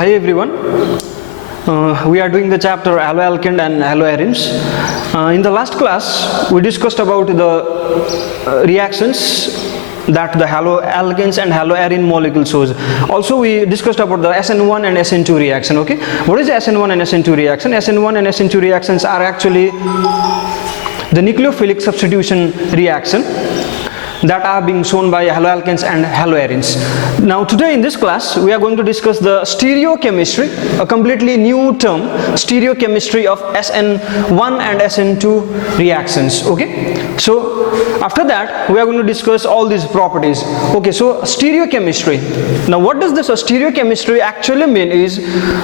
Hi everyone. We are doing the chapter haloalkane and haloarenes. In the last class, we discussed about the reactions that the haloalkanes and haloarene molecule shows. Also, we discussed about the Sn1 and Sn2 reaction. Okay, what is the Sn1 and Sn2 reaction? Sn1 and Sn2 reactions are actually the nucleophilic substitution reaction that are being shown by haloalkanes and haloarenes. Now today in this class we are going to discuss the stereochemistry, a completely new term, stereochemistry of Sn1 and Sn2 reactions. Okay, so after that we are going to discuss all these properties. Okay, so stereochemistry. Now what does this stereochemistry actually mean is,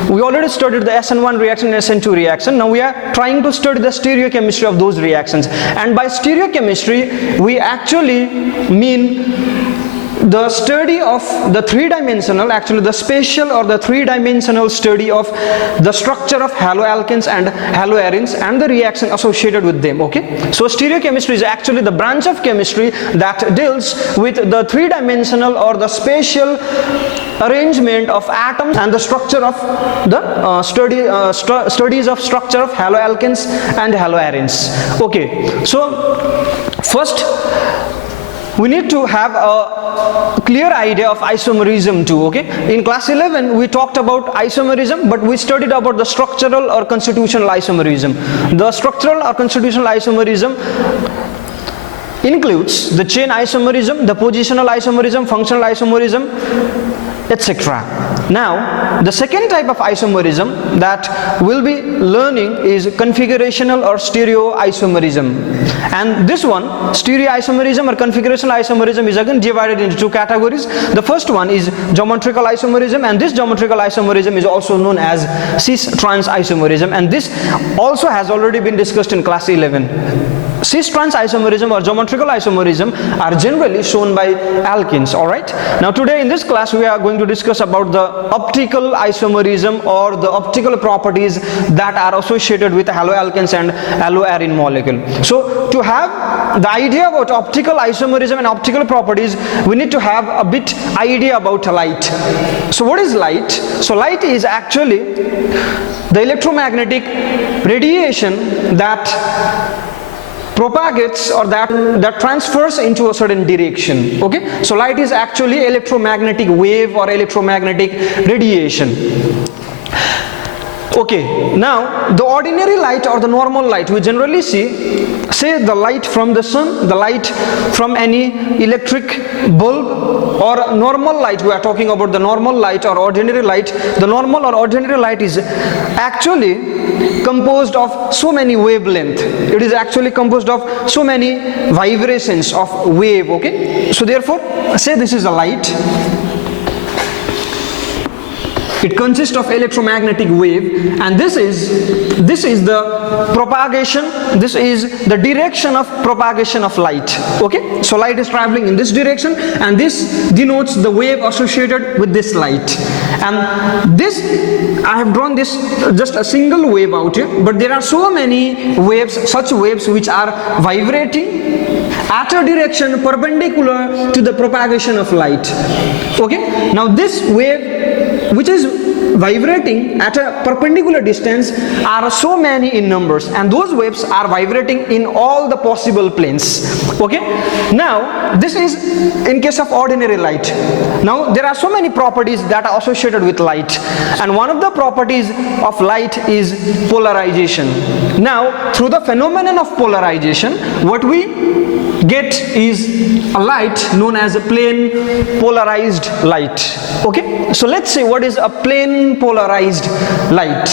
we already studied the Sn1 reaction and Sn2 reaction. Now we are trying to study the stereochemistry of those reactions, and by stereochemistry we actually mean the study of the three-dimensional, actually the spatial or the three-dimensional study of the structure of haloalkanes and haloarenes and the reaction associated with them. Okay, so stereochemistry is actually the branch of chemistry that deals with the three-dimensional or the spatial arrangement of atoms and the structure of the studies of structure of haloalkanes and haloarenes. Okay, so first we need to have a clear idea of isomerism too. Okay, in class 11 we talked about isomerism, but we studied about the structural or constitutional isomerism. The structural or constitutional isomerism includes the chain isomerism, the positional isomerism, functional isomerism, etc. Now the second type of isomerism that we'll be learning is configurational or stereoisomerism, and this one, stereoisomerism or configurational isomerism, is again divided into two categories. The first one is geometrical isomerism, and this geometrical isomerism is also known as cis-trans isomerism, and this also has already been discussed in class 11. Cis-trans isomerism or geometrical isomerism are generally shown by alkenes. Alright, now today in this class we are going to discuss about the optical isomerism or the optical properties that are associated with haloalkanes and haloarene molecule. So to have the idea about optical isomerism and optical properties, we need to have a bit idea about light. So what is light? So light is actually the electromagnetic radiation that propagates or that transfers into a certain direction. Okay, so light is actually electromagnetic wave or electromagnetic radiation. Okay, now the ordinary light or the normal light we generally see, say the light from the sun, the light from any electric bulb, or normal light. We are talking about the normal light or ordinary light. The normal or ordinary light is actually composed of so many wavelength. It is actually composed of so many vibrations of wave. Okay, so therefore say this is a light. It consists of electromagnetic wave, and this is the propagation, this is the direction of propagation of light. Okay, so light is traveling in this direction, and this denotes the wave associated with this light. And this, I have drawn this just a single wave out here, but there are so many waves, such waves which are vibrating at a direction perpendicular to the propagation of light. Okay, now this wave which is vibrating at a perpendicular distance are so many in numbers, and those waves are vibrating in all the possible planes. Okay, now this is in case of ordinary light. Now there are so many properties that are associated with light, and one of the properties of light is polarization. Now through the phenomenon of polarization, what we get is a light known as a plane polarized light. Okay, so let's say what is a plane polarized light.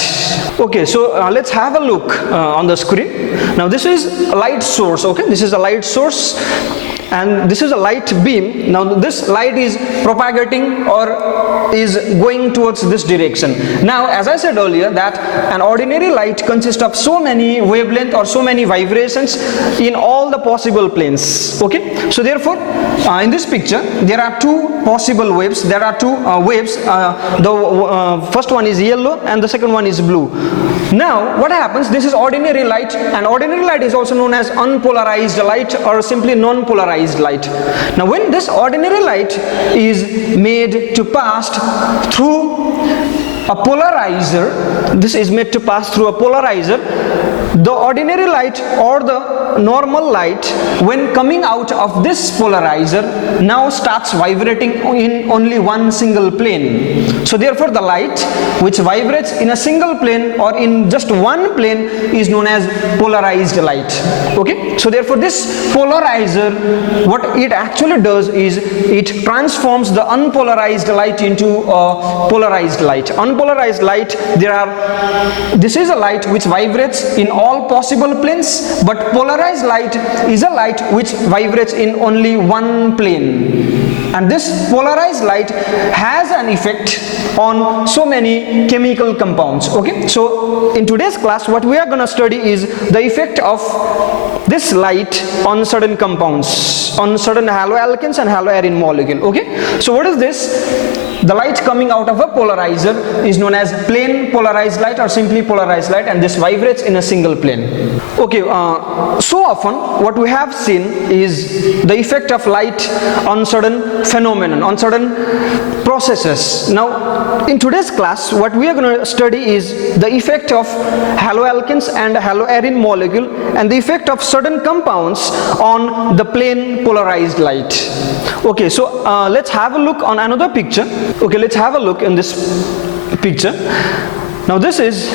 Okay, so let's have a look on the screen. Now this is a light source. Okay, this is a light source, and this is a light beam. Now this light is propagating or is going towards this direction. Now as I said earlier that an ordinary light consists of so many wavelength or so many vibrations in all the possible planes. Okay, so therefore in this picture there are two possible waves. There are two waves. The first one is yellow and the second one is blue. Now what happens, this is ordinary light, and ordinary light is also known as unpolarized light or simply non-polarized light. Now when this ordinary light is made to pass through a polarizer, this is made to pass through a polarizer, the ordinary light or the normal light when coming out of this polarizer now starts vibrating in only one single plane. So therefore the light which vibrates in a single plane or in just one plane is known as polarized light. Okay, so therefore this polarizer, what it actually does is it transforms the unpolarized light into a polarized light. Unpolarized light, this is a light which vibrates in all possible planes, but polarized light is a light which vibrates in only one plane. And this polarized light has an effect on so many chemical compounds. Okay, so in today's class what we are going to study is the effect of this light on certain compounds, on certain haloalkanes and haloarine molecule. Okay, so what is this? The light coming out of a polarizer is known as plane polarized light or simply polarized light, and this vibrates in a single plane. Okay, so often what we have seen is the effect of light on certain phenomenon, on certain processes. Now in today's class what we are going to study is the effect of haloalkanes and haloarine molecule and the effect of certain compounds on the plane polarized light. Okay, so let's have a look on another picture. Okay, let's have a look in this picture. Now this is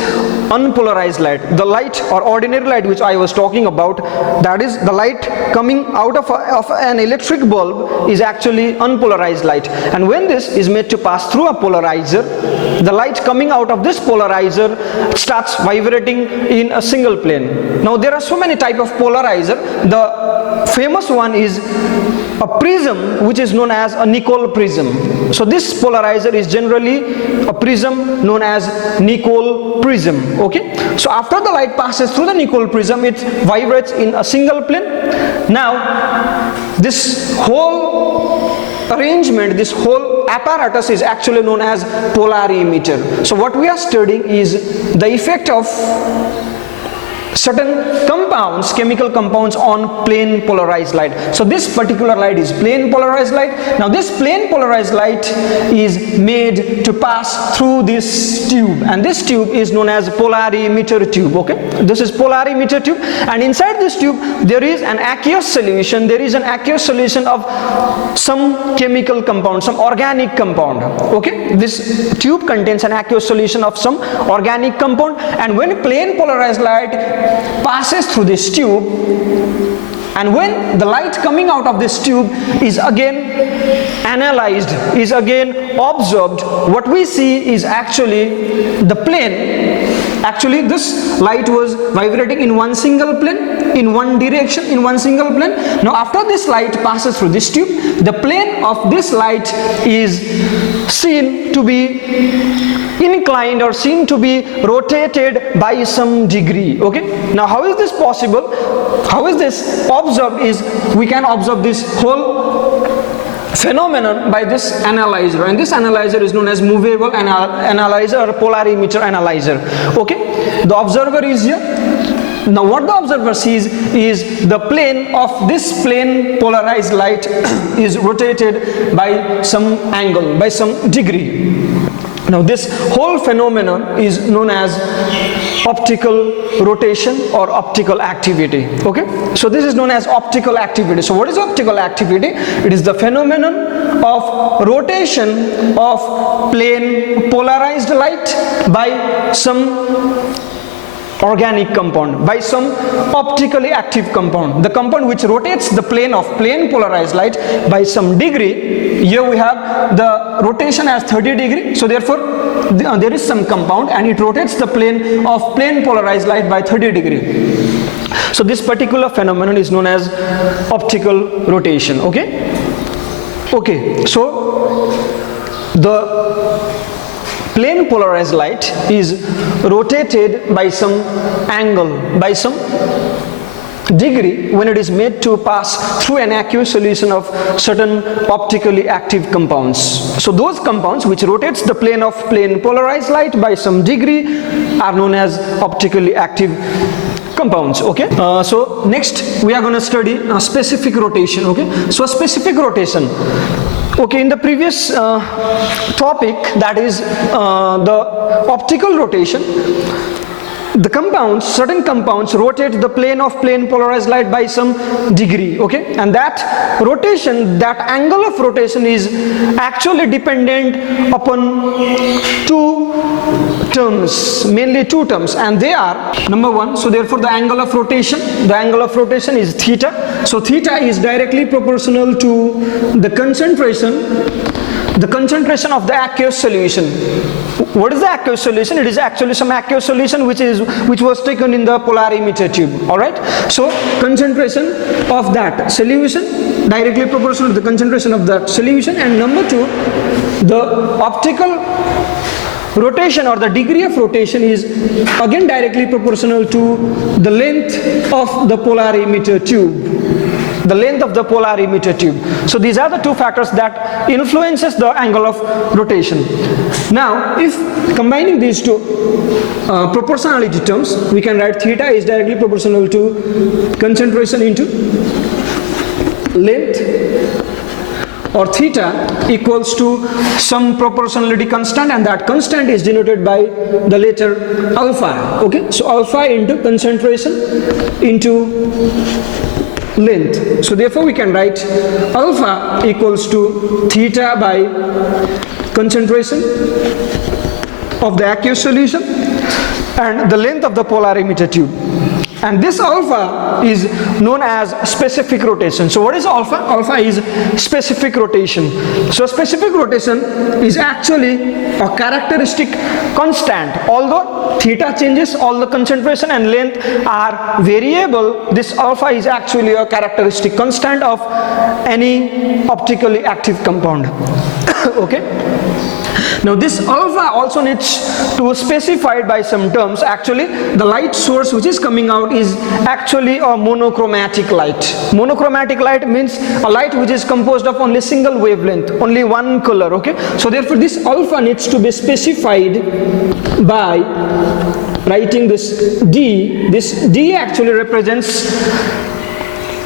unpolarized light, the light or ordinary light which I was talking about, that is the light coming out of an electric bulb is actually unpolarized light, and when this is made to pass through a polarizer, the light coming out of this polarizer starts vibrating in a single plane. Now there are so many types of polarizer. The famous one is a prism which is known as a Nicol prism. So this polarizer is generally a prism known as Nicol prism. Okay, so after the light passes through the Nicol prism, it vibrates in a single plane. Now this whole arrangement, this whole apparatus is actually known as polarimeter. So what we are studying is the effect of certain compounds, chemical compounds on plane polarized light. So this particular light is plane polarized light. Now this plane polarized light is made to pass through this tube, and this tube is known as polarimeter tube. Okay, this is polarimeter tube, and inside this tube there is an aqueous solution. There is an aqueous solution of some chemical compound, some organic compound. Okay, this tube contains an aqueous solution of some organic compound, and when plane polarized light passes through this tube, and when the light coming out of this tube is again analyzed, is again observed, what we see is actually the plane. Actually this light was vibrating in one single plane, in one direction, in one single plane. Now after this light passes through this tube, the plane of this light is seen to be inclined or seen to be rotated by some degree. Okay, now how is this possible? How is this observed? Is we can observe this whole phenomenon by this analyzer, and this analyzer is known as movable analyzer or polarimeter analyzer. Okay, the observer is here. Now what the observer sees is the plane of this plane polarized light is rotated by some angle, by some degree. Now this whole phenomenon is known as optical rotation or optical activity. Okay, so this is known as optical activity. So what is optical activity? It is the phenomenon of rotation of plane polarized light by some organic compound, by some optically active compound, the compound which rotates the plane of plane polarized light by some degree. Here we have the rotation as 30 degrees, so therefore there is some compound and it rotates the plane of plane polarized light by 30 degrees. So this particular phenomenon is known as optical rotation. Okay, so the plane polarized light is rotated by some angle, by some degree, when it is made to pass through an aqueous solution of certain optically active compounds. So those compounds which rotates the plane of plane polarized light by some degree are known as optically active compounds. Okay, so next we are going to study specific rotation. Okay, so specific rotation, Okay, in the previous topic, that is the optical rotation, the compounds, certain compounds rotate the plane of plane polarized light by some degree, okay, and that rotation, that angle of rotation is actually dependent upon two terms, mainly two terms, and they are number one, so therefore the angle of rotation is theta. So theta is directly proportional to the concentration of the aqueous solution. What is the aqueous solution? It is actually some aqueous solution which was taken in the polarimeter tube. All right. So concentration of that solution directly proportional to the concentration of that solution, and number two, the optical rotation or the degree of rotation is again directly proportional to the length of the polarimeter tube. The length of the polarimeter tube. So these are the two factors that influences the angle of rotation. Now, if combining these two proportionality terms, we can write theta is directly proportional to concentration into length, or theta equals to some proportionality constant, and that constant is denoted by the letter alpha. Okay, so alpha into concentration into length. So therefore we can write alpha equals to theta by concentration of the aqueous solution and the length of the polarimeter tube. And this alpha is known as specific rotation. So what is alpha? Alpha is specific rotation. So specific rotation is actually a characteristic constant. Although theta changes, all the concentration and length are variable, this alpha is actually a characteristic constant of any optically active compound. Okay. Now this alpha also needs to specified by some terms. Actually the light source which is coming out is actually a monochromatic light. Monochromatic light means a light which is composed of only single wavelength, only one color. Okay, so therefore this alpha needs to be specified by writing this D. This D actually represents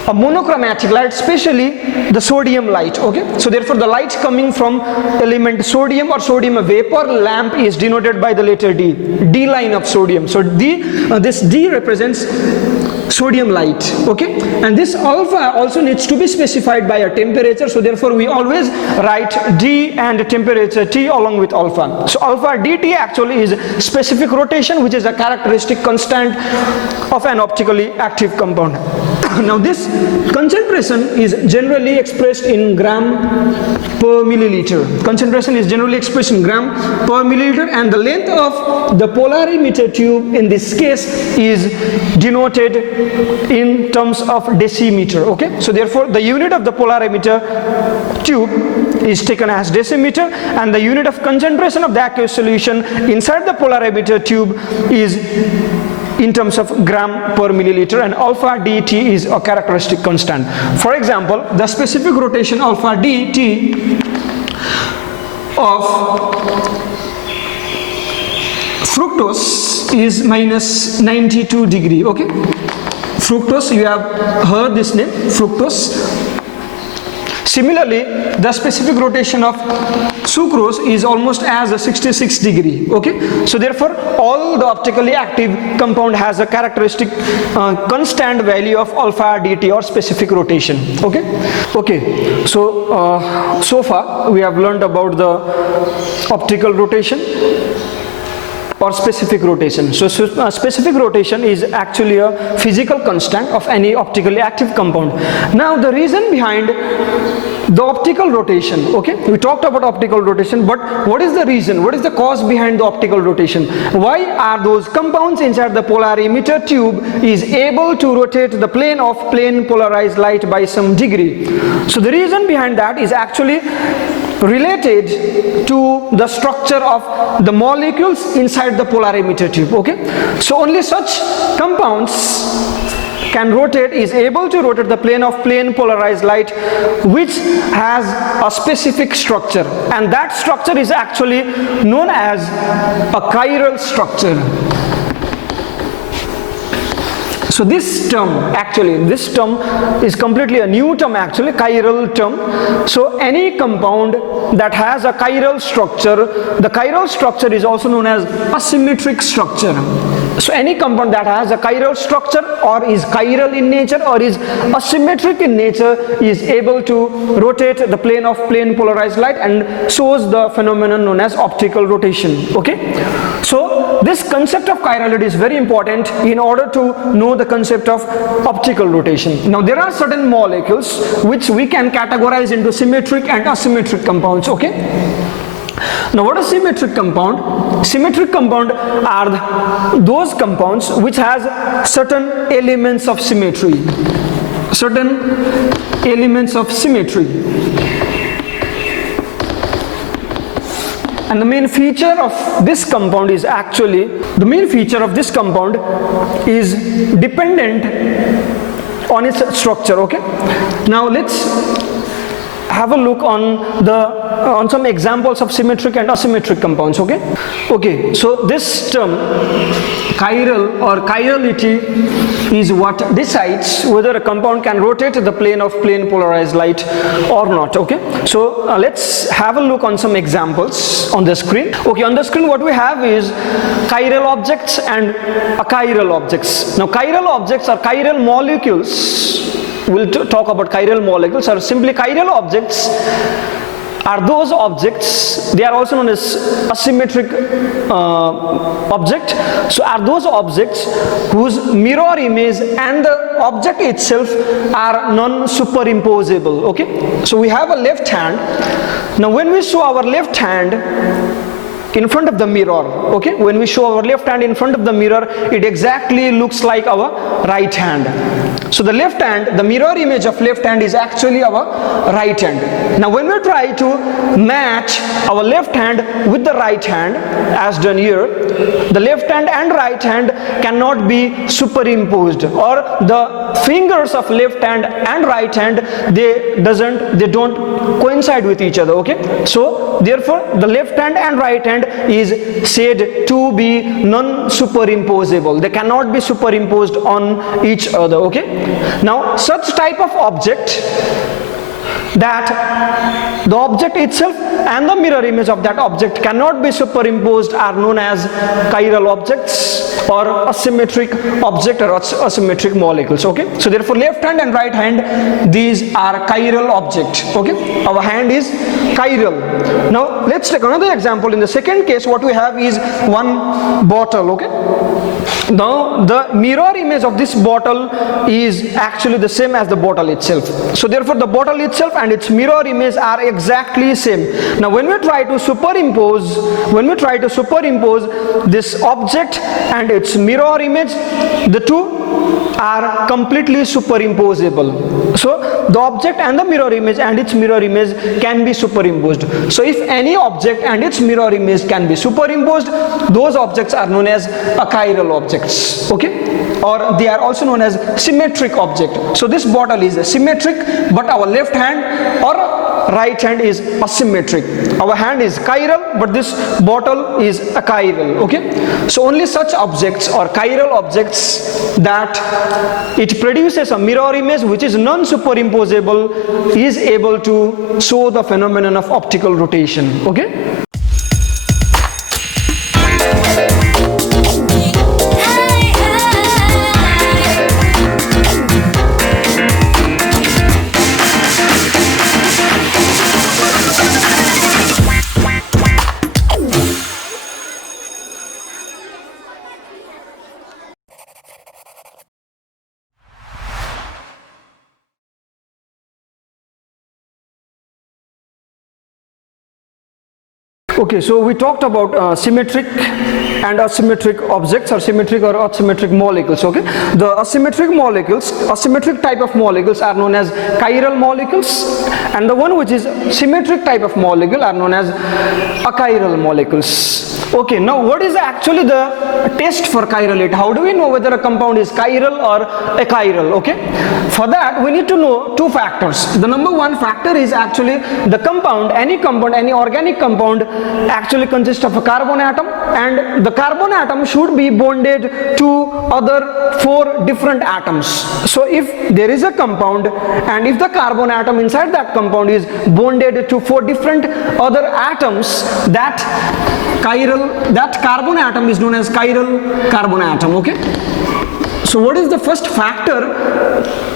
a monochromatic light, especially the sodium light. Okay, so therefore the light coming from element sodium or sodium vapor lamp is denoted by the letter D, D line of sodium. So this D represents sodium light. Okay, and this alpha also needs to be specified by a temperature. So therefore we always write D and temperature T along with alpha. So alpha dt actually is specific rotation, which is a characteristic constant of an optically active compound. Now this concentration is generally expressed in gram per milliliter. Concentration is generally expressed in gram per milliliter, and the length of the polarimeter tube in this case is denoted in terms of decimeter. Okay, so therefore the unit of the polarimeter tube is taken as decimeter, and the unit of concentration of the aqueous solution inside the polarimeter tube is in terms of gram per milliliter, and alpha dt is a characteristic constant. For example, the specific rotation alpha dt of fructose is minus 92 degree. Okay, fructose, you have heard this name, fructose. Similarly, the specific rotation of sucrose is almost as a 66 degree. Okay, so therefore all the optically active compound has a characteristic constant value of alpha dt or specific rotation. Okay, so so far we have learned about the optical rotation or specific rotation. So specific rotation is actually a physical constant of any optically active compound. Now the reason behind the optical rotation, okay, we talked about optical rotation, but what is the reason, what is the cause behind the optical rotation? Why are those compounds inside the polarimeter tube is able to rotate the plane of plane polarized light by some degree? So the reason behind that is actually related to the structure of the molecules inside the polarimeter tube. Okay, so only such compounds can rotate, is able to rotate the plane of plane polarized light which has a specific structure, and that structure is actually known as a chiral structure. So this term, actually this term is completely a new term, actually chiral term. So any compound that has a chiral structure, the chiral structure is also known as a symmetric structure. So any compound that has a chiral structure or is chiral in nature or is asymmetric in nature is able to rotate the plane of plane polarized light and shows the phenomenon known as optical rotation. Okay, so this concept of chirality is very important in order to know the concept of optical rotation. Now there are certain molecules which we can categorize into symmetric and asymmetric compounds. Okay, now what is symmetric compound? Symmetric compound are those compounds which has certain elements of symmetry. Certain elements of symmetry. And the main feature of this compound is actually, dependent on its structure. Okay, now let's have a look on some examples of symmetric and asymmetric compounds. Okay, so this term chiral or chirality is what decides whether a compound can rotate the plane of plane polarized light or not. Okay, so let's have a look on some examples on the screen. Okay, on the screen what we have is chiral objects and achiral objects. Now chiral objects are chiral molecules. We'll talk about chiral molecules, or simply chiral objects are those objects, they are also known as asymmetric object. So are those objects whose mirror image and the object itself are non-superimposable. Okay, so we have a left hand. Now when we show our left hand in front of the mirror, okay, when we show our left hand in front of the mirror, it exactly looks like our right hand. So the left hand, the mirror image of left hand is actually our right hand. Now when we try to match our left hand with the right hand, as done here, the left hand and right hand cannot be superimposed, or the fingers of left hand and right hand, they don't coincide with each other. Okay, so therefore the left hand and right hand is said to be non-superimposable. They cannot be superimposed on each other. Okay, now such type of object that the object itself and the mirror image of that object cannot be superimposed are known as chiral objects or asymmetric object or asymmetric molecules. Okay, so therefore left hand and right hand, these are chiral object. Okay, our hand is chiral. Now let's take another example. In the second case, what we have is one bottle. Okay, now the mirror image of this bottle is actually the same as the bottle itself. So therefore the bottle itself and its mirror image are exactly same. Now when we try to superimpose this object and its mirror image, the two are completely superimposable. So the object and the mirror image and its mirror image can be superimposed. So if any object and its mirror image can be superimposed, those objects are known as achiral objects. Okay, or they are also known as symmetric object. So this bottle is symmetric, but our left hand or right hand is asymmetric. Our hand is chiral, but this bottle is achiral. Okay, so only such objects or chiral objects that it produces a mirror image which is non-superimposable is able to show the phenomenon of optical rotation. Okay. Okay, so we talked about symmetric and asymmetric objects or symmetric or asymmetric molecules. Okay, the asymmetric type of molecules are known as chiral molecules, and the one which is symmetric type of molecule are known as achiral molecules. Okay, now what is actually the test for chirality? How do we know whether a compound is chiral or achiral? Okay, For that, we need to know two factors. The number one factor is actually the compound, any organic compound actually consists of a carbon atom, and the carbon atom should be bonded to other 4 different atoms. So if there is a compound and if the carbon atom inside that compound is bonded to 4 different other atoms, that carbon atom is known as chiral carbon atom. Okay. So what is the first factor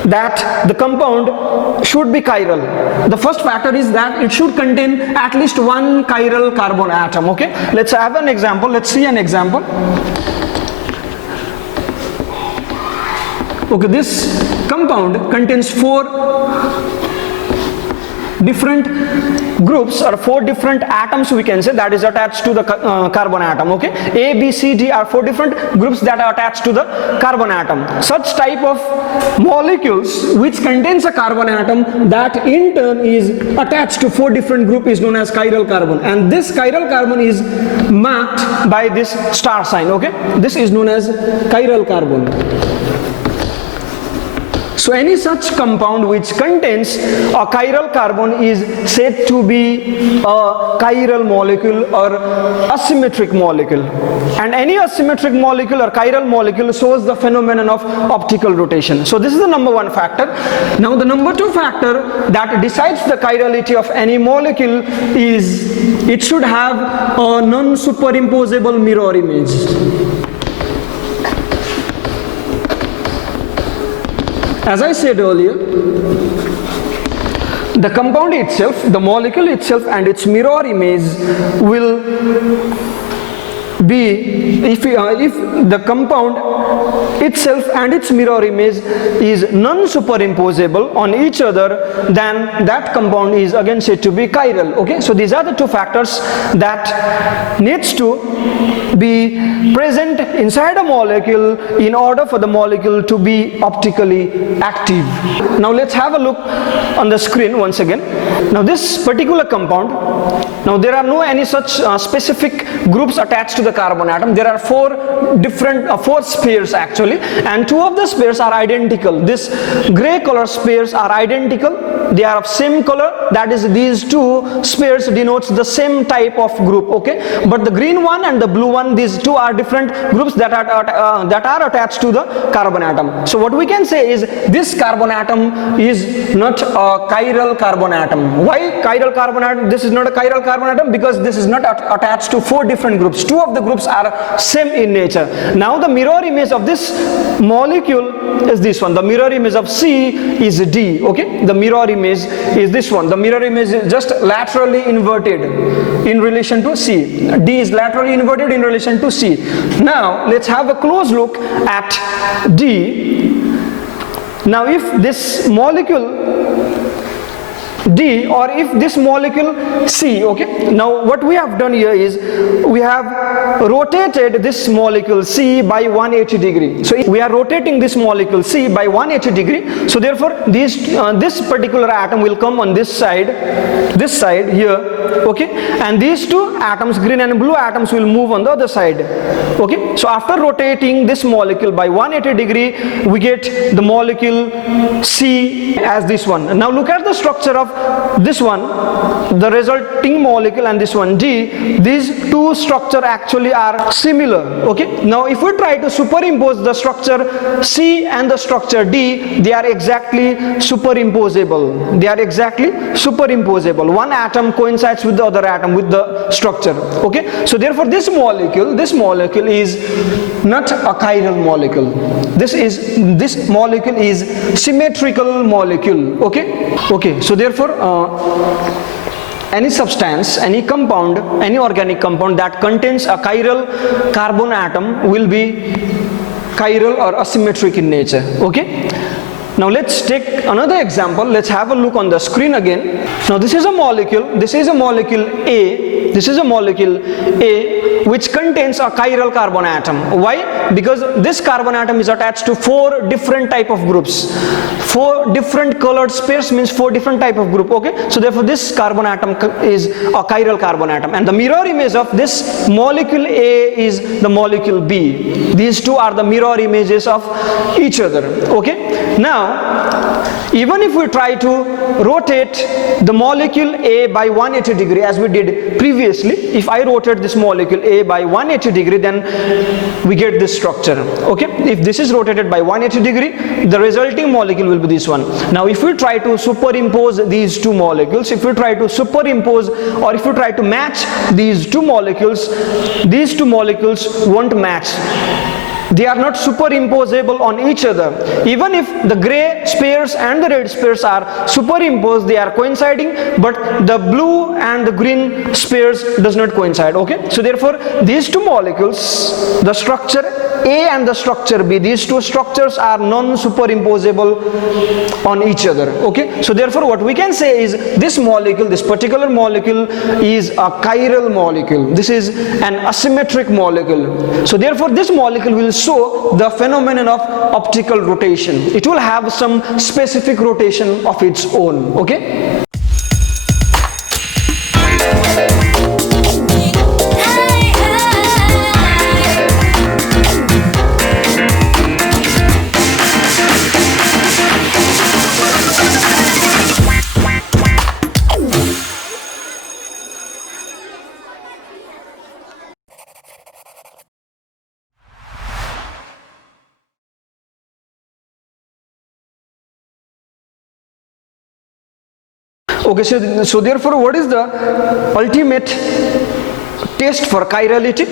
that the compound should be chiral? The first factor is that it should contain at least 1 chiral carbon atom. Okay, let's have an example. Let's see an example. Okay, this compound contains 4 different groups or 4 different atoms, we can say, that is attached to the carbon atom. Okay, A, B, C, D are 4 different groups that are attached to the carbon atom. Such type of molecules which contains a carbon atom that in turn is attached to 4 different groups is known as chiral carbon, and this chiral carbon is marked by this star sign. Okay, this is known as chiral carbon. So any such compound which contains a chiral carbon is said to be a chiral molecule or asymmetric molecule, and any asymmetric molecule or chiral molecule shows the phenomenon of optical rotation. So this is the number one factor. Now the number two factor that decides the chirality of any molecule is it should have a non-superimposable mirror image. As I said earlier, the compound itself, the molecule itself and its mirror image will be, if the compound itself and its mirror image is non-superimposable on each other, then that compound is again said to be chiral. Okay, so these are the 2 factors that needs to be present inside a molecule in order for the molecule to be optically active. Now let's have a look on the screen once again. Now this particular compound, now there are no any such specific groups attached to the carbon atom. There are 4 different 4 spheres actually, and 2 of the spheres are identical. This gray color spheres are identical. They are of same color, that is these 2 spheres denotes the same type of group. Okay, but the green one and the blue one, these 2 are different groups that are attached to the carbon atom. So what we can say is this carbon atom is not a chiral carbon atom. Why chiral carbon atom? This is not a chiral carbon atom because this is not attached to 4 different groups. 2 of the groups are same in nature. Now the mirror image of this molecule is this one. The mirror image of C is D. Okay, the mirror image is this one. The mirror image is just laterally inverted in relation to C. D is laterally inverted in relation to C. Now let's have a close look at D. Now if this molecule D or if this molecule C, okay, now what we have done here is we have rotated this molecule C by 180 degree. So we are rotating this molecule C by 180 degree. So therefore this particular atom will come on this side here, okay, and these 2 atoms, green and blue atoms, will move on the other side. Okay, so after rotating this molecule by 180 degree, we get the molecule C as this one. Now look at the structure of this one, the resulting molecule, and this one D. These 2 structure actually are similar. Okay, now if we try to superimpose the structure C and the structure D, they are exactly superimposable. They are exactly superimposable. One atom coincides with the other atom with the structure. Okay, so therefore this molecule is not a chiral molecule. This molecule is symmetrical molecule. Okay, so therefore any substance, any compound, any organic compound that contains a chiral carbon atom will be chiral or asymmetric in nature. Okay, now let's take another example. Let's have a look on the screen again. Now this is a molecule A. This is a molecule A which contains a chiral carbon atom. Why? Because this carbon atom is attached to 4 different type of groups. 4 different colored spheres means 4 different type of group. Okay, so therefore this carbon atom is a chiral carbon atom, and the mirror image of this molecule A is the molecule B. These 2 are the mirror images of each other. Okay, now Now, even if we try to rotate the molecule A by 180 degree as we did previously, if I rotate this molecule A by 180 degree, then we get this structure. Okay, if this is rotated by 180 degree, the resulting molecule will be this one. Now if we try to superimpose these two molecules, if we try to superimpose or if we try to match these two molecules won't match. They are not superimposable on each other. Even if the gray spares and the red spares are superimposed, they are coinciding, but the blue and the green spares does not coincide. Okay, so therefore these two molecules, the structure A and the structure B, these two structures are non-superimposable on each other. Okay, so therefore what we can say is this molecule, this particular molecule is a chiral molecule. This is an asymmetric molecule. So therefore this molecule will show the phenomenon of optical rotation. It will have some specific rotation of its own. Okay. Okay, so therefore what is the ultimate test for chirality?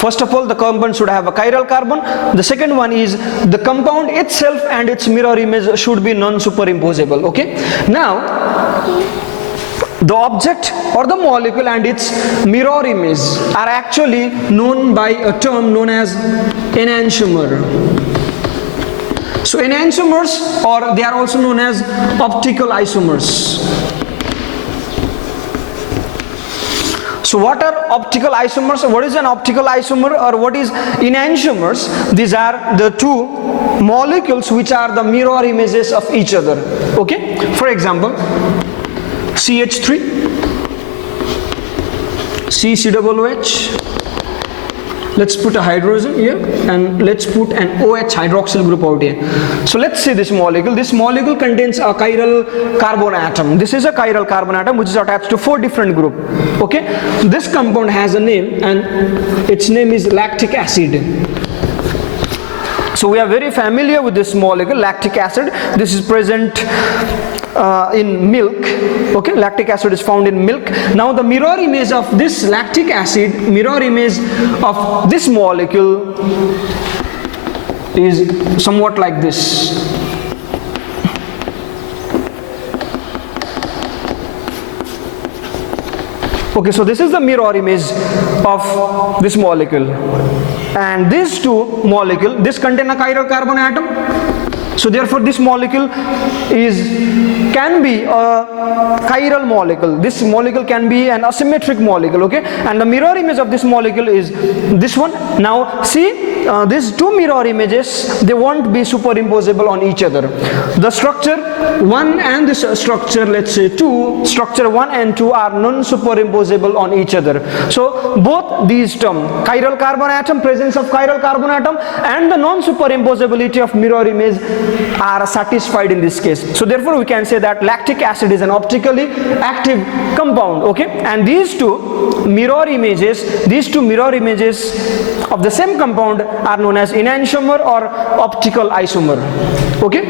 First of all, the compound should have a chiral carbon. The second one is the compound itself and its mirror image should be non-superimposable. Okay, now the object or the molecule and its mirror image are actually known by a term known as enantiomer. So enantiomers, or they are also known as optical isomers. So what are optical isomers? What is an optical isomer or what is enantiomers? These are the two molecules which are the mirror images of each other. Okay, for example, CH3, CCOOH. Let's put a hydrogen here and let's put an OH hydroxyl group out here. So let's see this molecule. This molecule contains a chiral carbon atom. This is a chiral carbon atom which is attached to 4 different groups. Okay, this compound has a name and its name is lactic acid. So we are very familiar with this molecule, lactic acid. This is present in milk. Okay, lactic acid is found in milk. Now the mirror image of this lactic acid, mirror image of this molecule is somewhat like this. Okay, so this is the mirror image of this molecule, and these two molecules, this contain a chiral carbon atom. So therefore this molecule can be a chiral molecule. This molecule can be an asymmetric molecule. Okay, and the mirror image of this molecule is this one. Now see, these two mirror images, they won't be superimposable on each other. The structure 1 and this structure, let's say 2, structure 1 and 2 are non-superimposable on each other. So both these terms, chiral carbon atom, presence of chiral carbon atom, and the non-superimposability of mirror image are satisfied in this case. So therefore we can say that lactic acid is an optically active compound. Okay, and these two mirror images of the same compound are known as enantiomer or optical isomer. Okay,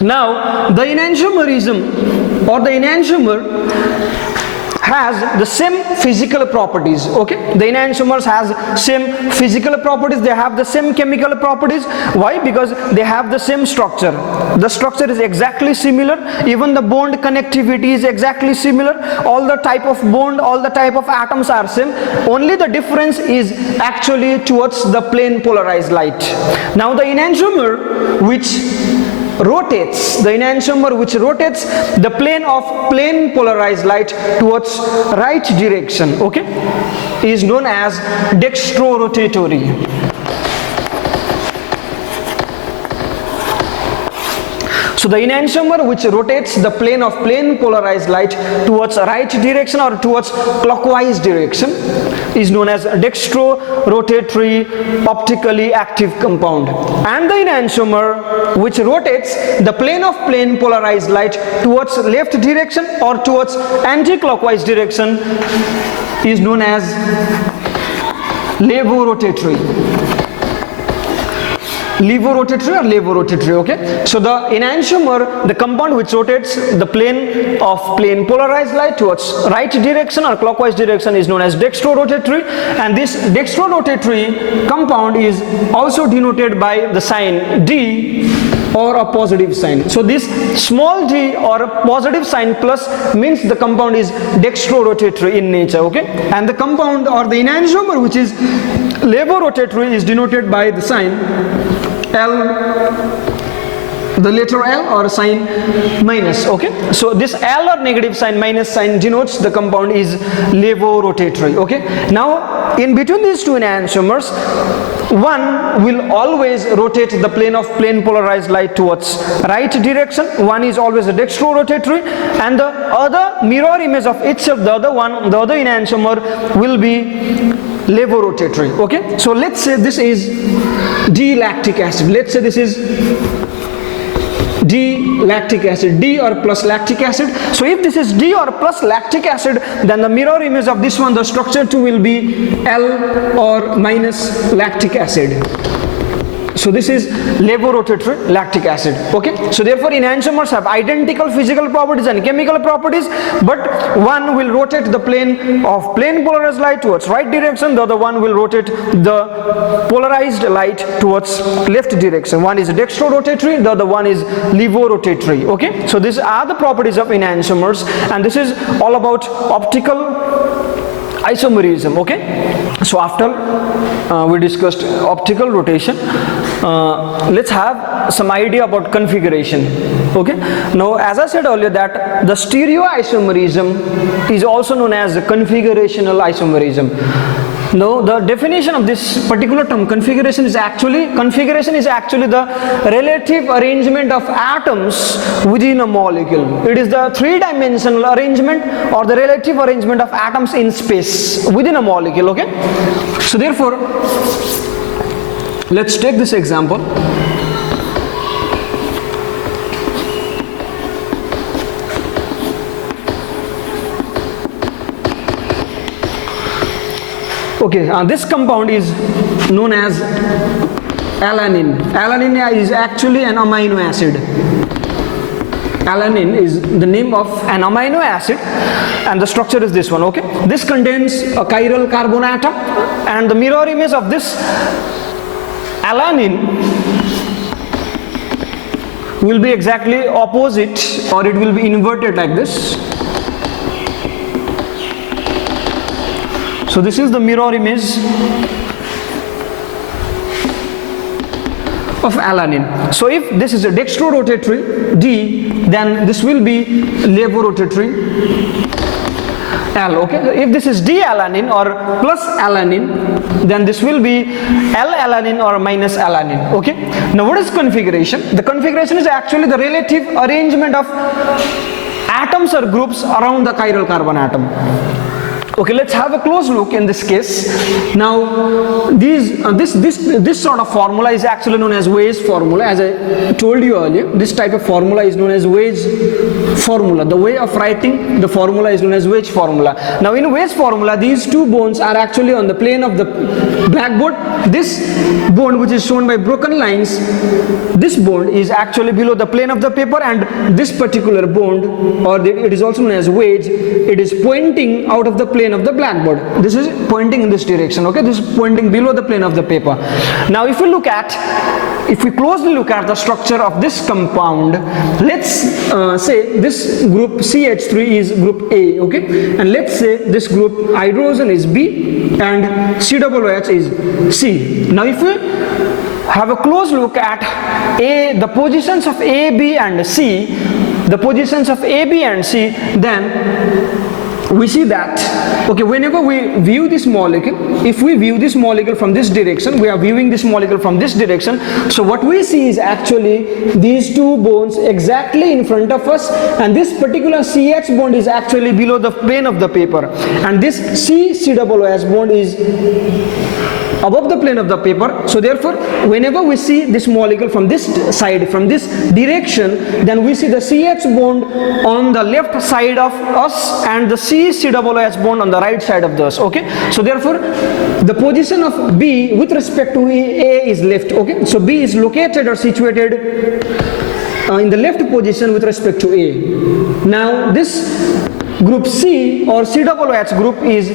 now the enantiomerism or the enantiomer has the same physical properties. Okay, the enantiomers has same physical properties, they have the same chemical properties. Why? Because they have the same structure. The structure is exactly similar, even the bond connectivity is exactly similar, all the type of bond, all the type of atoms are same. Only the difference is actually towards the plane polarized light. Now the enantiomer which rotates the plane of plane polarized light towards right direction, okay, is known as dextrorotatory. So the enantiomer which rotates the plane of plane polarized light towards right direction or towards clockwise direction is known as dextro-rotatory optically active compound, and the enantiomer which rotates the plane of plane polarized light towards left direction or towards anti-clockwise direction is known as levorotatory. Levorotatory, okay. So the enantiomer, the compound which rotates the plane of plane polarized light towards right direction or clockwise direction is known as dextrorotatory, and this dextrorotatory compound is also denoted by the sign D or a positive sign. So this small d or a positive sign plus means the compound is dextrorotatory in nature, okay. And the compound or the enantiomer which is levorotatory is denoted by the sign L, the letter L or sign minus, okay. So this L or negative sign minus sign denotes the compound is levorotatory, okay. Now in between these two enantiomers, one will always rotate the plane of plane polarized light towards right direction, one is always a dextrorotatory, and the other mirror image of itself, the other enantiomer will be levorotatory, okay. So let's say this is D lactic acid, let's say this is D lactic acid, D or plus lactic acid. So if this is D or plus lactic acid, then the mirror image of this one, the structure too will be L or minus lactic acid. So this is levorotatory lactic acid, okay. So therefore enantiomers have identical physical properties and chemical properties, but one will rotate the plane of plane polarized light towards right direction, the other one will rotate the polarized light towards left direction. One is dextrorotatory, the other one is levorotatory, okay. So these are the properties of enantiomers, and this is all about optical isomerism, okay. So after we discussed optical rotation, let's have some idea about configuration, okay. Now as I said earlier that the stereoisomerism is also known as configurational isomerism. Now the definition of this particular term configuration is actually the relative arrangement of atoms within a molecule. It is the three-dimensional arrangement or the relative arrangement of atoms in space within a molecule, okay. So therefore let's take this example. Okay, this compound is known as alanine. Alanine is actually an amino acid. Alanine is the name of an amino acid, and the structure is this one, okay. This contains a chiral carbon atom, and the mirror image of this alanine will be exactly opposite, or it will be inverted like this. So this is the mirror image of alanine. So if this is a dextrorotatory D, then this will be levorotatory L, okay. If this is D alanine or plus alanine, then this will be L alanine or minus alanine, okay. Now what is configuration? The configuration is actually the relative arrangement of atoms or groups around the chiral carbon atom. Okay, let's have a close look in this case. Now this sort of formula is actually known as Weiss formula. As I told you earlier, this type of formula is known as Weiss formula. The way of writing the formula is known as Weiss formula. Now in Weiss formula, these two bonds are actually on the plane of the blackboard. This bond, which is shown by broken lines, this bond is actually below the plane of the paper, and this particular bond, or it is also known as wedge, it is pointing out of the plane of the blackboard. This is pointing in this direction, okay. This is pointing below the plane of the paper. Now if we closely look at the structure of this compound, let's say this group CH3 is group A, okay, and let's say this group hydrogen is B and COOH is C. Now if we have a close look at the positions of A, B and C, then we see that, okay, whenever we view this molecule, if we view this molecule from this direction, we are viewing this molecule from this direction, so what we see is actually these two bonds exactly in front of us, and this particular CH bond is actually below the plane of the paper, and this CCOOH bond is above the plane of the paper. So therefore, whenever we see this molecule from this side, from this direction, then we see the CH bond on the left side of us and the CCOOH bond on the right side of us. Okay, so therefore the position of B with respect to A is left. Okay, so B is located or situated in the left position with respect to A. Now this group C or COOH group is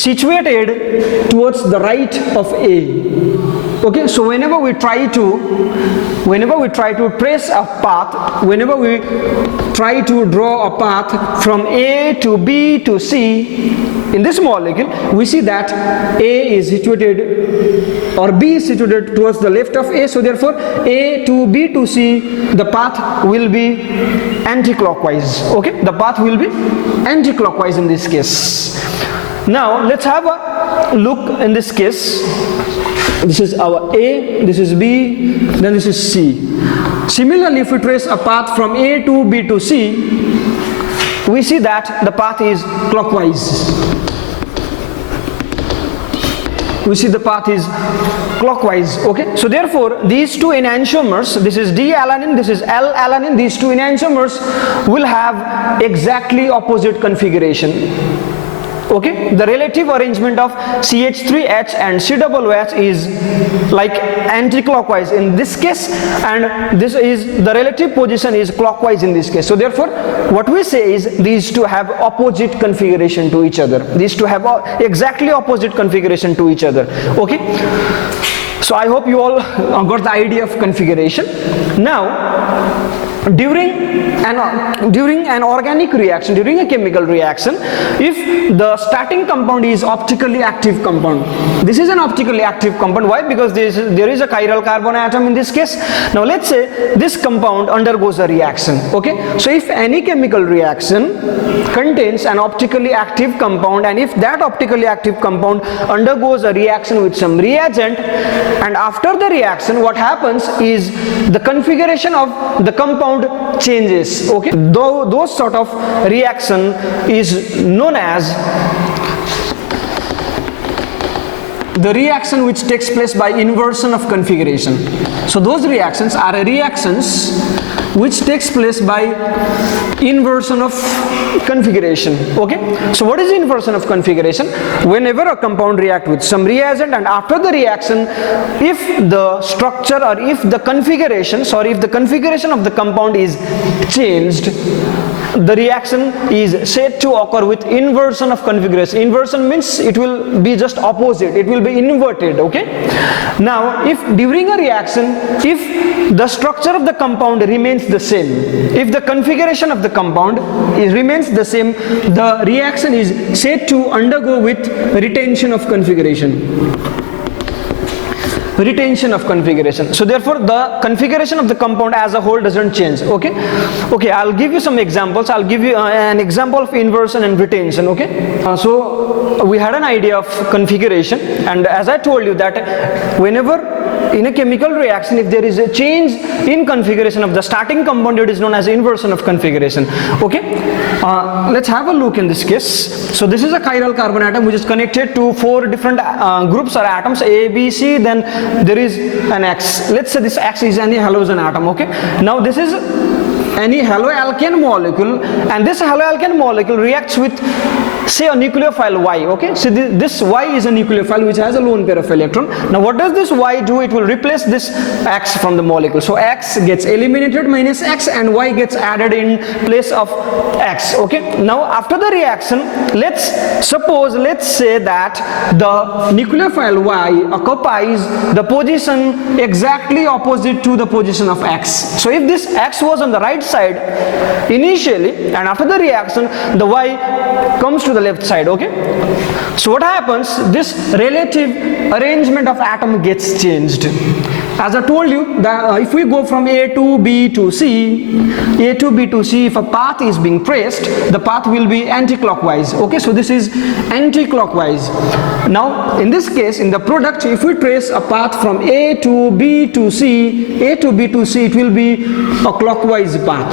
situated towards the right of A. Okay, so whenever we try to trace a path, whenever we try to draw a path from A to B to C in this molecule, we see that A is situated or B is situated towards the left of A, so therefore A to B to C, the path will be anti-clockwise. Okay, the path will be anti-clockwise in this case. Now let's have a look in this case. This is our A, this is B, then this is C. Similarly, if we trace a path from A to B to C, we see that the path is clockwise. We see the path is clockwise. Okay, so therefore these two enantiomers, this is D-alanine, this is L-alanine, these two enantiomers will have exactly opposite configuration. Okay, the relative arrangement of CH3H and COOH is like anti-clockwise in this case, and this is the relative position is clockwise in this case. So therefore what we say is these two have opposite configuration to each other. These two have exactly opposite configuration to each other. Okay, so I hope you all got the idea of configuration. Now during an organic reaction, during a chemical reaction, if the starting compound is optically active compound, this is an optically active compound. Why? Because there is a chiral carbon atom in this case. Now let's say this compound undergoes a reaction. Okay, so if any chemical reaction contains an optically active compound, and if that optically active compound undergoes a reaction with some reagent, and after the reaction what happens is the configuration of the compound changes. Okay, though those sort of reaction is known as the reaction which takes place by inversion of configuration. So those reactions are reactions which takes place by inversion of configuration. Okay, so what is inversion of configuration? Whenever a compound reacts with some reagent, and after the reaction, if the structure or if the configuration of the compound is changed, the reaction is said to occur with inversion of configuration. Inversion means it will be just opposite, it will be inverted. Okay, now if during a reaction, if the structure of the compound remains the same, if the configuration of the compound remains the same, the reaction is said to undergo with retention of configuration. Retention of configuration. So therefore the configuration of the compound as a whole doesn't change. Okay, I'll give you some examples. I'll give you an example of inversion and retention. Okay, so we had an idea of configuration, and as I told you that whenever in a chemical reaction, if there is a change in configuration of the starting compound, it is known as inversion of configuration. Okay, let's have a look in this case. So this is a chiral carbon atom which is connected to 4 different groups or atoms, A, B, C, then there is an X. Let's say this X is any halogen atom. Okay, now this is any haloalkane molecule, and this haloalkane molecule reacts with, say, a nucleophile Y. Okay, so this Y is a nucleophile which has a lone pair of electron. Now what does this Y do? It will replace this X from the molecule. So X gets eliminated minus X, and Y gets added in place of X. Okay, now after the reaction, let's say that the nucleophile Y occupies the position exactly opposite to the position of X. So if this X was on the right side initially, and after the reaction the Y comes to the left side. Okay, so what happens? This relative arrangement of atom gets changed. As I told you that if we go from A to B to C, A to B to C, if a path is being traced, the path will be anti-clockwise. Okay, so this is anti-clockwise. Now in this case, in the product, if we trace a path from A to B to C, A to B to C, it will be a clockwise path.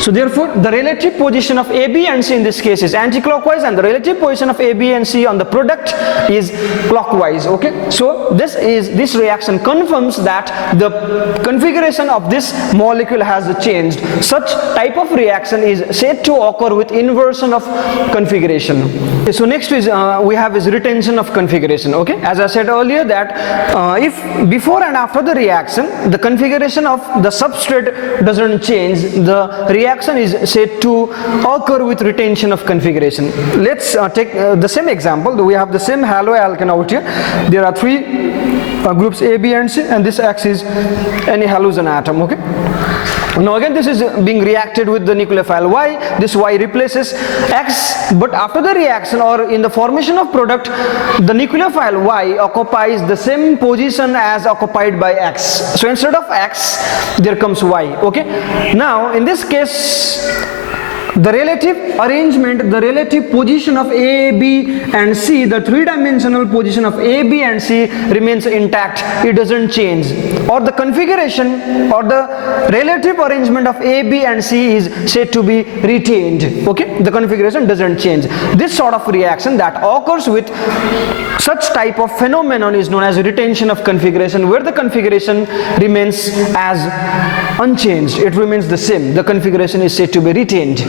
So therefore, the relative position of A, B and C in this case is anti-clockwise, and the relative position of A, B and C on the product is clockwise. Okay, so this reaction confirms that the configuration of this molecule has changed. Such type of reaction is said to occur with inversion of configuration. Okay, so next is we have is retention of configuration. Okay, as I said earlier that if before and after the reaction the configuration of the substrate doesn't change, the reaction is said to occur with retention of configuration. Let's take the same example. We have the same haloalkane out here. There are three groups A, B and C, and this X is any halogen atom. Okay, now again this is being reacted with the nucleophile Y. This Y replaces X, but after the reaction or in the formation of product, the nucleophile Y occupies the same position as occupied by X. So instead of X, there comes Y. Okay, now in this case, the relative arrangement, the relative position of A, B and C, the three-dimensional position of A, B and C remains intact. It doesn't change. Or the configuration or the relative arrangement of A, B and C is said to be retained. Okay, the configuration doesn't change. This sort of reaction that occurs with such type of phenomenon is known as retention of configuration, where the configuration remains as unchanged. It remains the same. The configuration is said to be retained.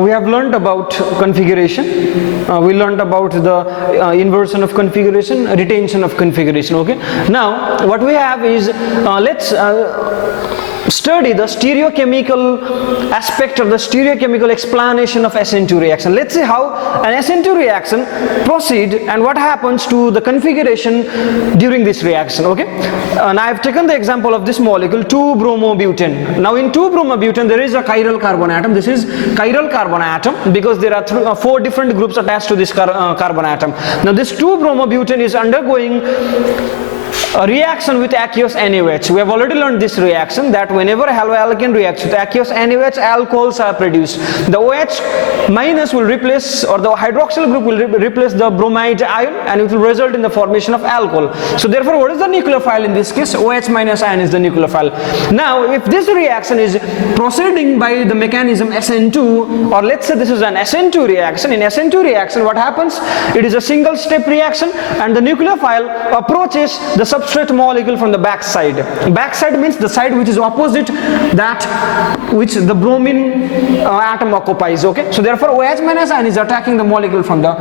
We have learned about configuration. We learned about the inversion of configuration, retention of configuration. Okay. Now what we have is let's study the stereochemical aspect of the stereochemical explanation of Sn2 reaction. Let's see how an Sn2 reaction proceed and what happens to the configuration during this reaction. Okay, and I have taken the example of this molecule 2-bromobutane. Now in 2-bromobutane there is a chiral carbon atom. This is chiral carbon atom because there are four different groups attached to this carbon atom. Now this 2-bromobutane is undergoing a reaction with aqueous NaOH. We have already learned this reaction, that whenever haloalkane reacts with aqueous NaOH, alcohols are produced. The OH minus will replace, or the hydroxyl group will replace the bromide ion, and it will result in the formation of alcohol. So therefore, what is the nucleophile in this case? OH minus ion is the nucleophile. Now if this reaction is proceeding by the mechanism Sn2, or let's say this is an Sn2 reaction. In Sn2 reaction, what happens? It is a single step reaction, and the nucleophile approaches the substrate molecule from the back side. Back side means the side which is opposite that which the bromine atom occupies. Okay, so therefore OH minus ion is attacking the molecule from the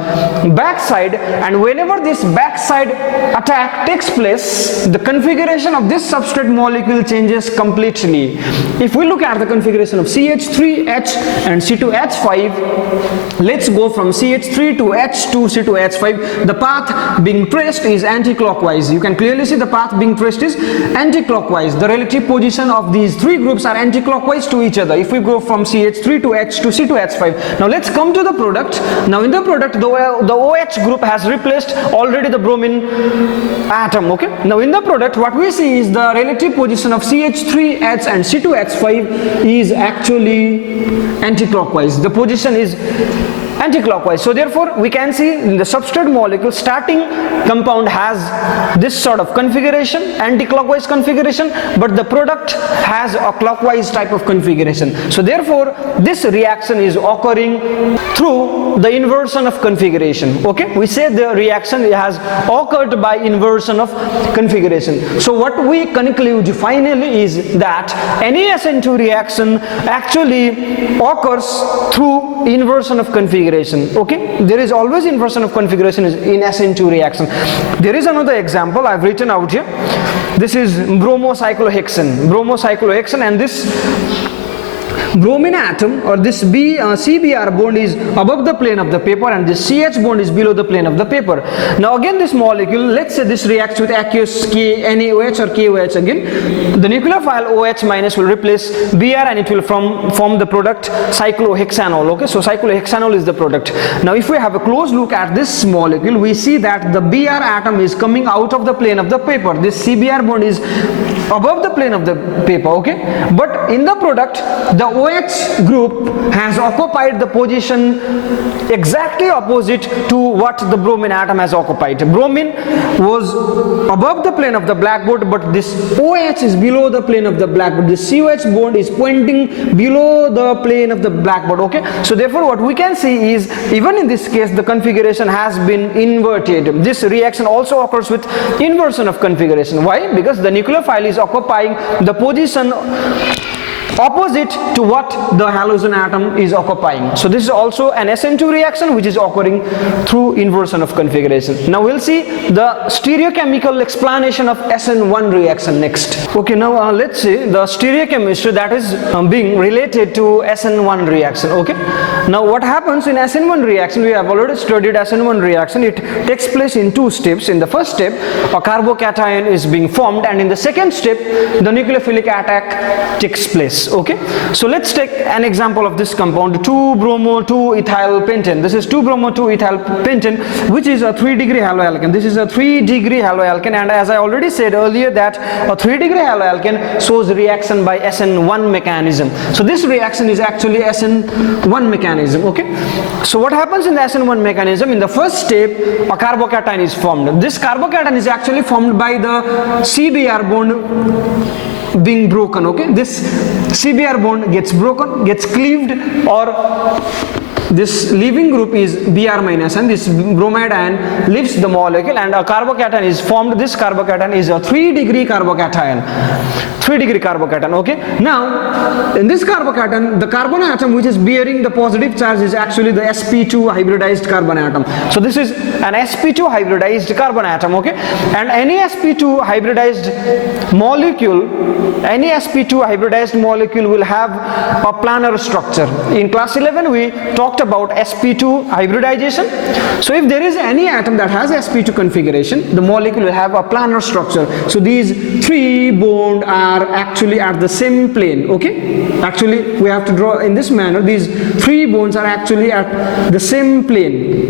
back side, and whenever this back side attack takes place, the configuration of this substrate molecule changes completely. If we look at the configuration of CH3H and C2H5, let's go from CH3 to H to C2H5. The path being traced is anti-clockwise. You can clearly see the path being traced is anti-clockwise. The relative position of these three groups are anti-clockwise to each other. If we go from CH3 to H to C2H5. Now let's come to the product. Now in the product, the OH group has replaced already the bromine atom. Okay. Now in the product, what we see is the relative position of CH3H and C2H5 is actually anti-clockwise. The position is anti-clockwise. So therefore we can see in the substrate molecule starting compound has this sort of configuration, anti-clockwise configuration, but the product has a clockwise type of configuration. So therefore this reaction is occurring through the inversion of configuration. Okay, we say the reaction has occurred by inversion of configuration. So what we conclude finally is that any Sn2 reaction actually occurs through inversion of configuration. configuration. Okay, there is always inversion of configuration in Sn2 reaction. There is another example I've written out here. This is bromocyclohexane, and this bromine atom, or this CBr bond, is above the plane of the paper, and this CH bond is below the plane of the paper. Now again, this molecule, let's say this reacts with aqueous NaOH or KOH again. The nucleophile OH minus will replace Br, and it will form the product cyclohexanol. Okay, so cyclohexanol is the product. Now if we have a close look at this molecule, we see that the Br atom is coming out of the plane of the paper. This CBr bond is above the plane of the paper. Okay, but in the product, the OH group has occupied the position exactly opposite to what the bromine atom has occupied. Bromine was above the plane of the blackboard, but this OH is below the plane of the blackboard. This COH bond is pointing below the plane of the blackboard. Okay, so therefore what we can see is, even in this case, the configuration has been inverted. This reaction also occurs with inversion of configuration. Why? Because the nucleophile is occupying the position opposite to what the halogen atom is occupying. So this is also an Sn2 reaction which is occurring through inversion of configuration. Now we'll see the stereochemical explanation of Sn1 reaction next. Okay, now let's see the stereochemistry that is being related to Sn1 reaction. Okay, now what happens in Sn1 reaction? We have already studied Sn1 reaction. It takes place in two steps. In the first step, a carbocation is being formed, and in the second step, the nucleophilic attack takes place. Okay, so let's take an example of this compound, 2-bromo-2-ethyl pentane. This is 2-bromo-2-ethyl pentane, which is a 3-degree haloalkane. This is a 3-degree haloalkane, and as I already said earlier that a 3-degree haloalkane shows reaction by Sn1 mechanism. So this reaction is actually Sn1 mechanism. Okay, so what happens in the Sn1 mechanism? In the first step, a carbocation is formed. This carbocation is actually formed by the CBr bond being broken. Okay, this CBr bond gets broken, gets cleaved, or this leaving group is Br minus, and this bromide ion leaves the molecule, and a carbocation is formed. This carbocation is a 3-degree carbocation. 3-degree carbocation. Okay, now in this carbocation, the carbon atom which is bearing the positive charge is actually the sp2 hybridized carbon atom. So this is an sp2 hybridized carbon atom. Okay, and any sp2 hybridized molecule will have a planar structure. In class 11 we talked about sp2 hybridization. So if there is any atom that has sp2 configuration, the molecule will have a planar structure. So these 3 bonds are actually at the same plane. Okay, actually we have to draw in this manner. These 3 bonds are actually at the same plane,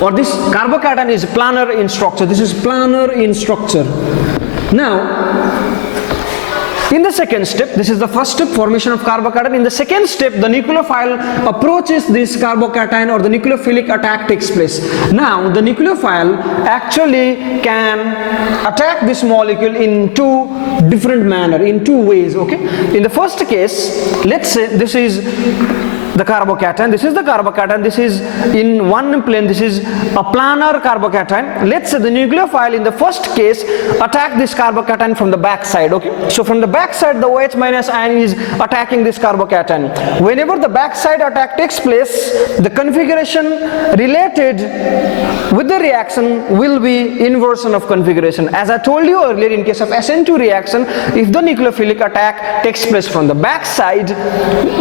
or this carbocation is planar in structure. This is planar in structure. Now in the second step, this is the first step, formation of carbocation. In the second step, the nucleophile approaches this carbocation, or the nucleophilic attack takes place. Now the nucleophile actually can attack this molecule in 2 different manner, in 2 ways. Okay, in the first case, let's say this is the carbocation, this is the carbocation, this is in one plane, this is a planar carbocation. Let's say the nucleophile in the first case attack this carbocation from the back side. Okay, so from the back side, the OH minus ion is attacking this carbocation. Whenever the back side attack takes place, the configuration related with the reaction will be inversion of configuration. As I told you earlier, in case of Sn2 reaction, if the nucleophilic attack takes place from the back side,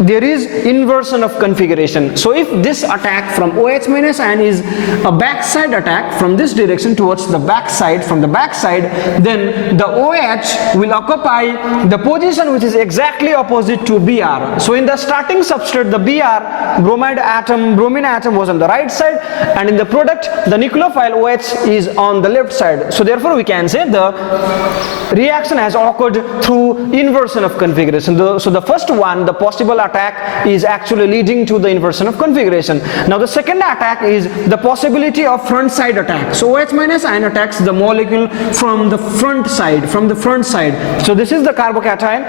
there is inversion of configuration. So if this attack from OH minus ion is a backside attack from this direction towards the backside, from the backside, then the OH will occupy the position which is exactly opposite to Br. So in the starting substrate, the Br bromine atom was on the right side, and in the product, the nucleophile OH is on the left side. So therefore we can say the reaction has occurred through inversion of configuration. So the first one, the possible attack, is actually leading to the inversion of configuration. Now the second attack is the possibility of front side attack. So OH minus ion attacks the molecule from the front side, So this is the carbocation.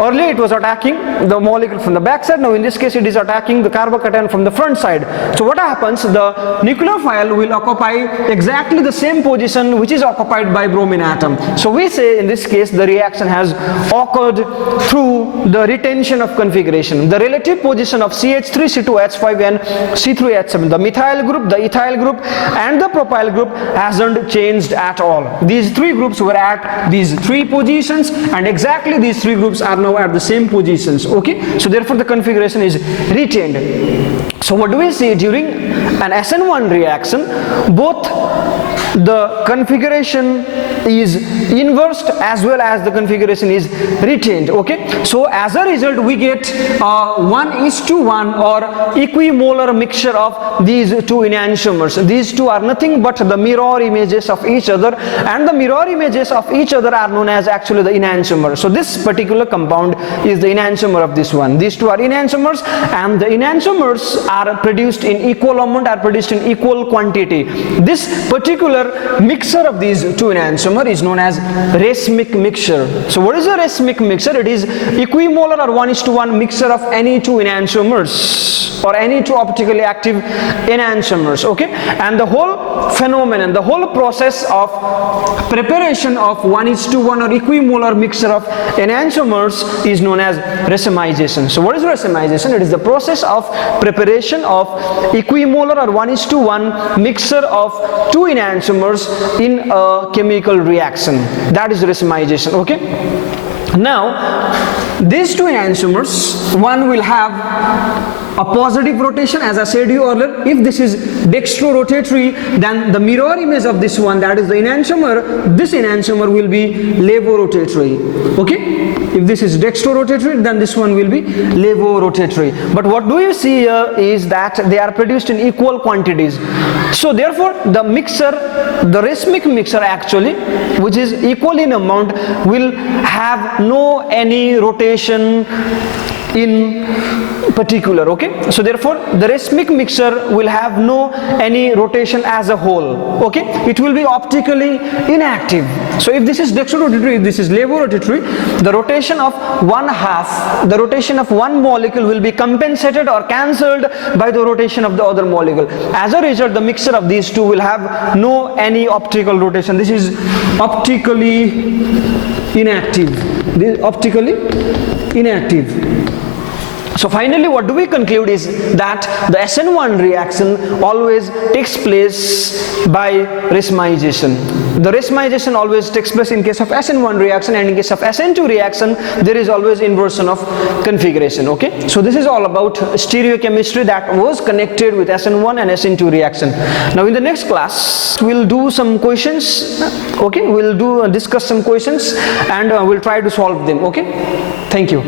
Earlier it was attacking the molecule from the back side. Now in this case it is attacking the carbocation from the front side. So what happens? The nucleophile will occupy exactly the same position which is occupied by bromine atom. So we say in this case the reaction has occurred through the retention of configuration. The relative position of CH3, C2H5 and C3H7, the methyl group, the ethyl group and the propyl group hasn't changed at all. These three groups were at these three positions, and exactly these three groups are now at the same positions. Okay, so therefore the configuration is retained. So what do we see during an Sn1 reaction? Both the configuration is inversed as well as the configuration is retained. Okay, so as a result we get 1:1 or equimolar mixture of these two enantiomers. These two are nothing but the mirror images of each other, and the mirror images of each other are known as actually the enantiomer. So this particular compound is the enantiomer of this one. These two are enantiomers, and the enantiomers are produced in equal amount, are produced in equal quantity. This particular mixture of these two enantiomer is known as racemic mixture. So what is a racemic mixture? It is equimolar or 1:1 mixture of any two enantiomers or any two optically active enantiomers. Okay, and the whole phenomenon, the whole process of preparation of 1:1 or equimolar mixture of enantiomers is known as racemization. So what is racemization? It is the process of preparation of equimolar or 1:1 mixture of two enantiomers in a chemical reaction. That is racemization. Okay, now these two enantiomers, one will have a positive rotation, as I said you earlier. If this is dextrorotatory, then the mirror image of this one, that is the enantiomer, this enantiomer will be levorotatory. Okay, if this is dextrorotatory, then this one will be levorotatory. But what do you see here is that they are produced in equal quantities. So therefore the mixture, the racemic mixture actually, which is equal in amount, will have no any rotation in particular. Okay, so therefore the racemic mixture will have no any rotation as a whole. Okay, it will be optically inactive. So if this is dextrorotatory, if this is levorotatory, the rotation of one half, the rotation of one molecule will be compensated or cancelled by the rotation of the other molecule. As a result, the mixture of these two will have no any optical rotation. This is optically inactive. This is optically inactive. So finally what do we conclude is that the Sn1 reaction always takes place by racemization. The racemization always takes place in case of Sn1 reaction, and in case of Sn2 reaction there is always inversion of configuration. Okay, so this is all about stereochemistry that was connected with Sn1 and Sn2 reaction. Now in the next class we'll do some questions. Okay, we'll discuss some questions and we'll try to solve them. Okay, thank you.